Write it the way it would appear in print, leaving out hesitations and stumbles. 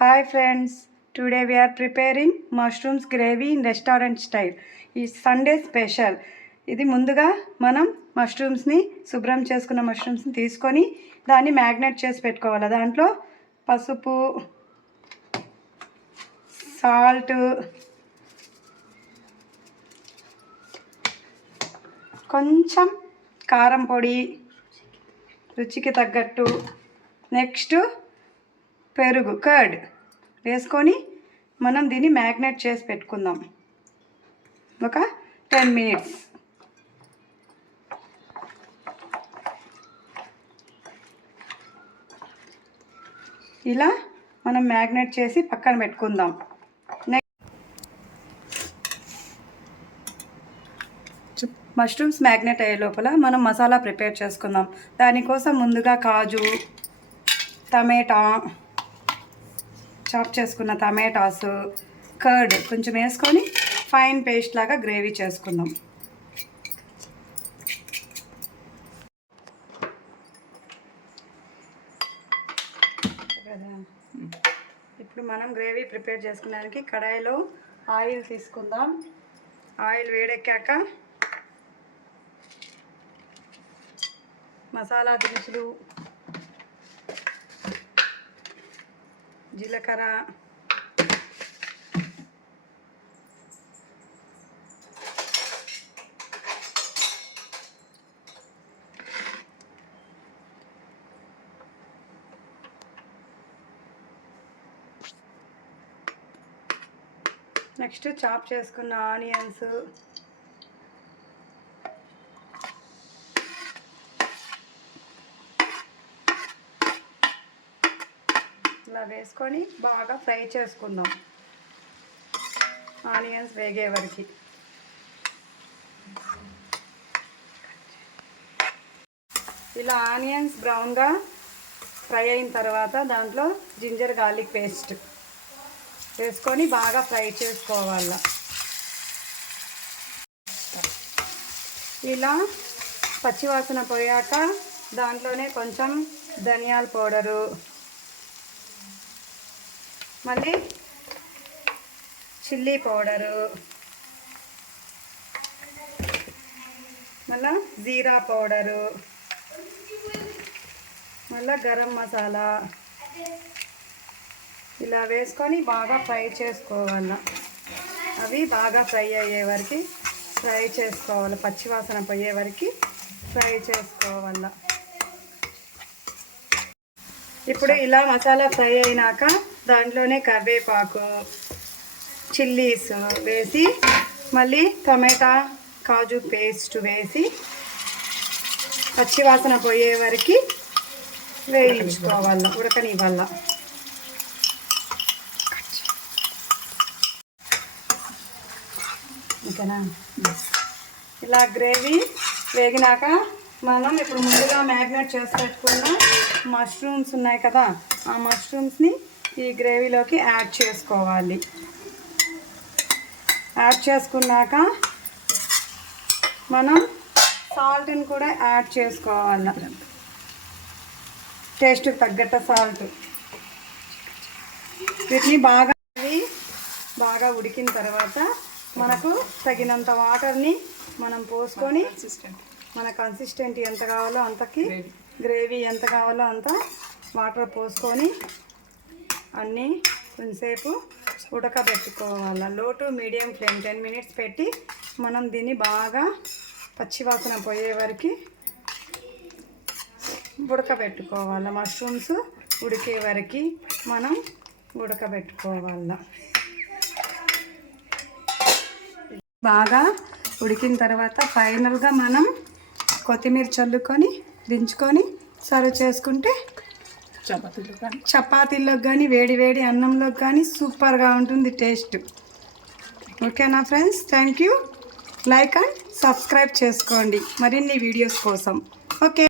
Hi friends, today we are preparing mushrooms gravy in restaurant style. It's Sunday special. ఇది ముందుగా మనం మష్రూమ్స్ని శుభ్రం చేసుకున్న మష్రూమ్స్ని తీసుకొని దాన్ని మ్యాగ్నేట్ చేసి పెట్టుకోవాలి. దాంట్లో పసుపు, సాల్ట్, కొంచెం కారం పొడి రుచికి తగ్గట్టు, నెక్స్ట్ పెరుగు కర్డ్ వేసుకొని మనం దీన్ని మ్యాగ్నేట్ చేసి పెట్టుకుందాం ఒక 10 minutes. ఇలా మనం మ్యాగ్నేట్ చేసి పక్కన పెట్టుకుందాం. మష్రూమ్స్ మ్యాగ్నేట్ అయ్యే లోపల మనం మసాలా ప్రిపేర్ చేసుకుందాం. దానికోసం ముందుగా కాజు, టమాటా, చాప్ చేసుకున్న టమాటాస్, కర్డ్ కొంచెం వేసుకొని ఫైన్ పేస్ట్ లాగా గ్రేవీ చేసుకుందాం. ఇప్పుడు మనం గ్రేవీ ప్రిపేర్ చేసుకోవడానికి కడాయిలో ఆయిల్ తీసుకుందాం. ఆయిల్ వేడెక్కాక మసాలా దినుసులు, జీలకర్ర, నెక్స్ట్ చాప్ చేసుకున్న ఆనియన్స్, ఇలా వేసుకొని బాగా ఫ్రై చేసుకుందాం. ఆనియన్స్ వేగే వరకు. ఇలా ఆనియన్స్ బ్రౌన్గా ఫ్రై అయిన తర్వాత దాంట్లో జింజర్ గార్లిక్ పేస్ట్ వేసుకొని బాగా ఫ్రై చేసుకోవాలి. ఇలా పచ్చివాసన పోయాక దాంట్లోనే కొంచెం ధనియాల పౌడరు, మళ్ళీ చిల్లీ పౌడరు, మళ్ళీ జీరా పౌడరు, మళ్ళీ గరం మసాలా ఇలా వేసుకొని బాగా ఫ్రై చేసుకోవాలి. అవి బాగా ఫ్రై అయ్యే వరకు ఫ్రై చేసుకోవాలి. పచ్చివాసన పోయే వరకు ఫ్రై చేసుకోవాలి. ఇప్పుడు ఇలా మసాలా ఫ్రై అయినాక దాంట్లోనే కరివేపాకు, చిల్లీస్ వేసి మళ్ళీ టమాటా, కాజు పేస్ట్ వేసి పచ్చివాసన పోయే వరకు వేయించుకోవాలి, ఉడకనివ్వాలి. ఓకేనా? ఇలా గ్రేవీ వేగినాక మనం ఇప్పుడు ముందుగా మ్యాగ్నేట్ చేసి పెట్టుకున్న మష్రూమ్స్ ఉన్నాయి కదా, ఆ మష్రూమ్స్ని ఈ గ్రేవీలోకి యాడ్ చేసుకోవాలి. యాడ్ చేసుకున్నాక మనం సాల్ట్ని కూడా యాడ్ చేసుకోవాలి. టేస్ట్కి తగ్గట్టు సాల్ట్. వీటిని బాగా ఉడికిన తర్వాత మనకు తగినంత వాటర్ని మనం పోసుకొని మన కన్సిస్టెంట్ ఎంత కావాలో అంతకి, గ్రేవీ ఎంత కావాలో అంత వాటర్ పోసుకొని అన్నీ కొంచెంసేపు ఉడకబెట్టుకోవాలి. లో టు మీడియం ఫ్లేమ్ 10 minutes పెట్టి మనం దీన్ని బాగా పచ్చివాసన పోయే వరకు ఉడకబెట్టుకోవాలి. మష్రూమ్స్ ఉడికే వరకు మనం ఉడకబెట్టుకోవాలి. బాగా ఉడికిన తర్వాత ఫైనల్గా మనం కొత్తిమీర చల్లుకొని దించుకొని సర్వ్ చేసుకుంటే చపాతీలోకి కానీ వేడి అన్నంలోకి కానీ సూపర్గా ఉంటుంది టేస్ట్. ఓకేనా friends? Thank you. Like and subscribe చేసుకోండి మరిన్ని వీడియోస్ కోసం. ఓకే.